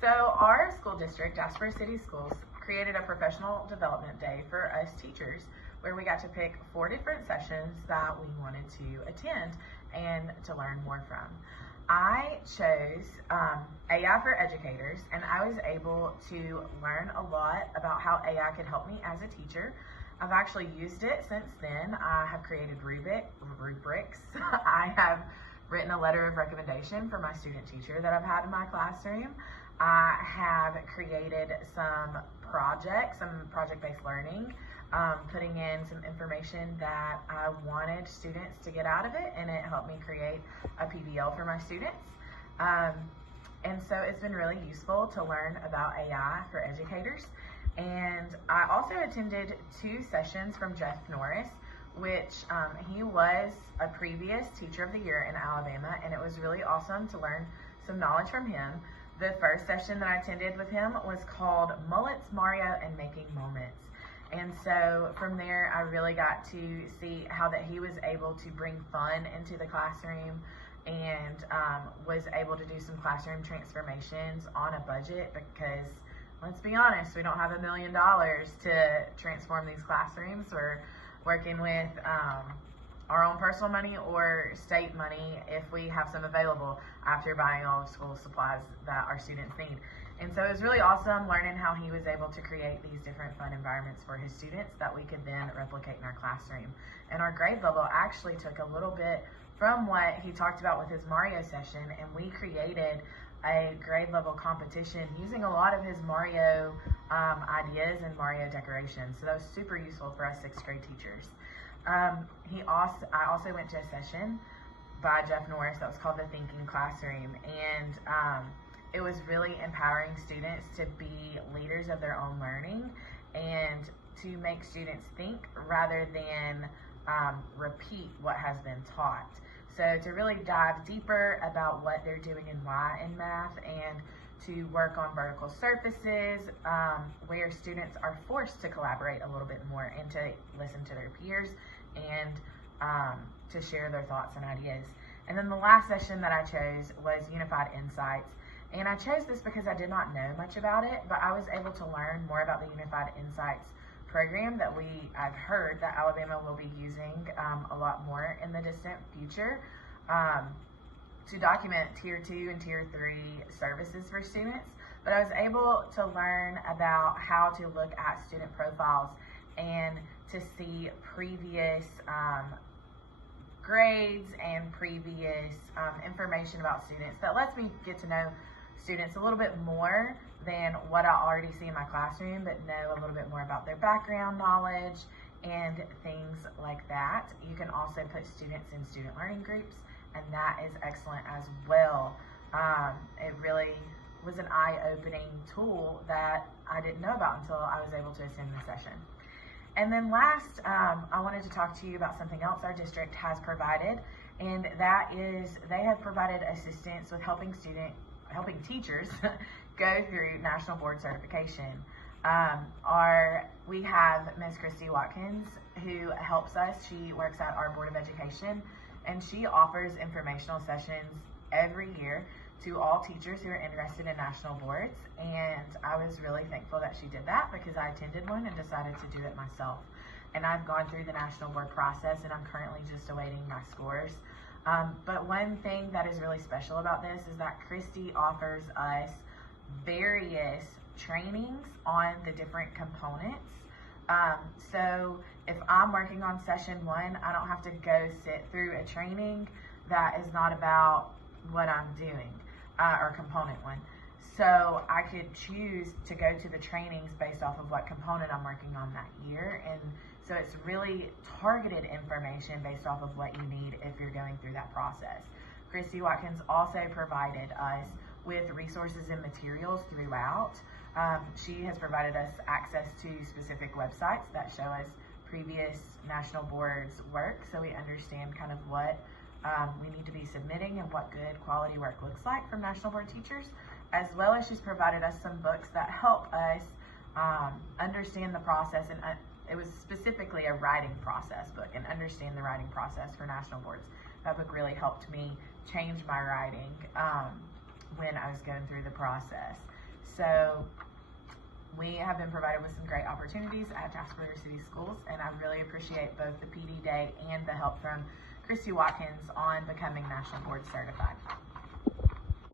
So our school district, Jasper City Schools, created a professional development day for us teachers where we got to pick 4 different sessions that we wanted to attend and to learn more from. I chose AI for Educators, and I was able to learn a lot about how AI could help me as a teacher. I've actually used it since then. I have created rubrics. I have written a letter of recommendation for my student teacher that I've had in my classroom. I have created some projects, some project-based learning, putting in some information that I wanted students to get out of it, and it helped me create a PBL for my students. And so it's been really useful to learn about AI for educators. And I also attended 2 sessions from Jeff Norris, which he was a previous Teacher of the Year in Alabama, and it was really awesome to learn some knowledge from him. The first session that I attended with him was called Mullets, Mario, and Making Moments. And so from there, I really got to see how that he was able to bring fun into the classroom and was able to do some classroom transformations on a budget because, let's be honest, we don't have $1 million to transform these classrooms. We're working with our own personal money or state money if we have some available after buying all the school supplies that our students need. And so it was really awesome learning how he was able to create these different fun environments for his students that we could then replicate in our classroom. And our grade level actually took a little bit from what he talked about with his Mario session, and we created a grade level competition using a lot of his Mario ideas and Mario decorations. So that was super useful for us 6th grade teachers. I also went to a session by Jeff Norris that was called The Thinking Classroom, and it was really empowering students to be leaders of their own learning and to make students think rather than repeat what has been taught. So to really dive deeper about what they're doing and why in math, and to work on vertical surfaces where students are forced to collaborate a little bit more and to listen to their peers and to share their thoughts and ideas. And then the last session that I chose was Unified Insights. And I chose this because I did not know much about it, but I was able to learn more about the Unified Insights program that I've heard that Alabama will be using a lot more in the distant future to document Tier 2 and Tier 3 services for students. But I was able to learn about how to look at student profiles and to see previous grades and previous information about students that lets me get to know students a little bit more than what I already see in my classroom, but know a little bit more about their background knowledge and things like that. You can also put students in student learning groups, and that is excellent as well. It really was an eye-opening tool that I didn't know about until I was able to attend the session. And then last, I wanted to talk to you about something else our district has provided, and that is they have provided assistance with helping teachers go through national board certification. We have Ms. Christy Watkins who helps us. She works at our Board of Education, and she offers informational sessions every year to all teachers who are interested in national boards. And I was really thankful that she did that because I attended one and decided to do it myself. And I've gone through the national board process, and I'm currently just awaiting my scores. But one thing that is really special about this is that Christy offers us various trainings on the different components. So if I'm working on session 1, I don't have to go sit through a training that is not about what I'm doing, or component 1. So I could choose to go to the trainings based off of what component I'm working on that year. And so it's really targeted information based off of what you need if you're going through that process. Christy Watkins also provided us with resources and materials throughout. She has provided us access to specific websites that show us previous national boards work, so we understand kind of what we need to be submitting and what good quality work looks like from national board teachers, as well as she's provided us some books that help us understand the process, and it was specifically a writing process book, and understand the writing process for national boards. That book really helped me change my writing when I was going through the process. So we have been provided with some great opportunities at Jasper City Schools, and I really appreciate both the PD Day and the help from Christy Watkins on becoming National Board Certified.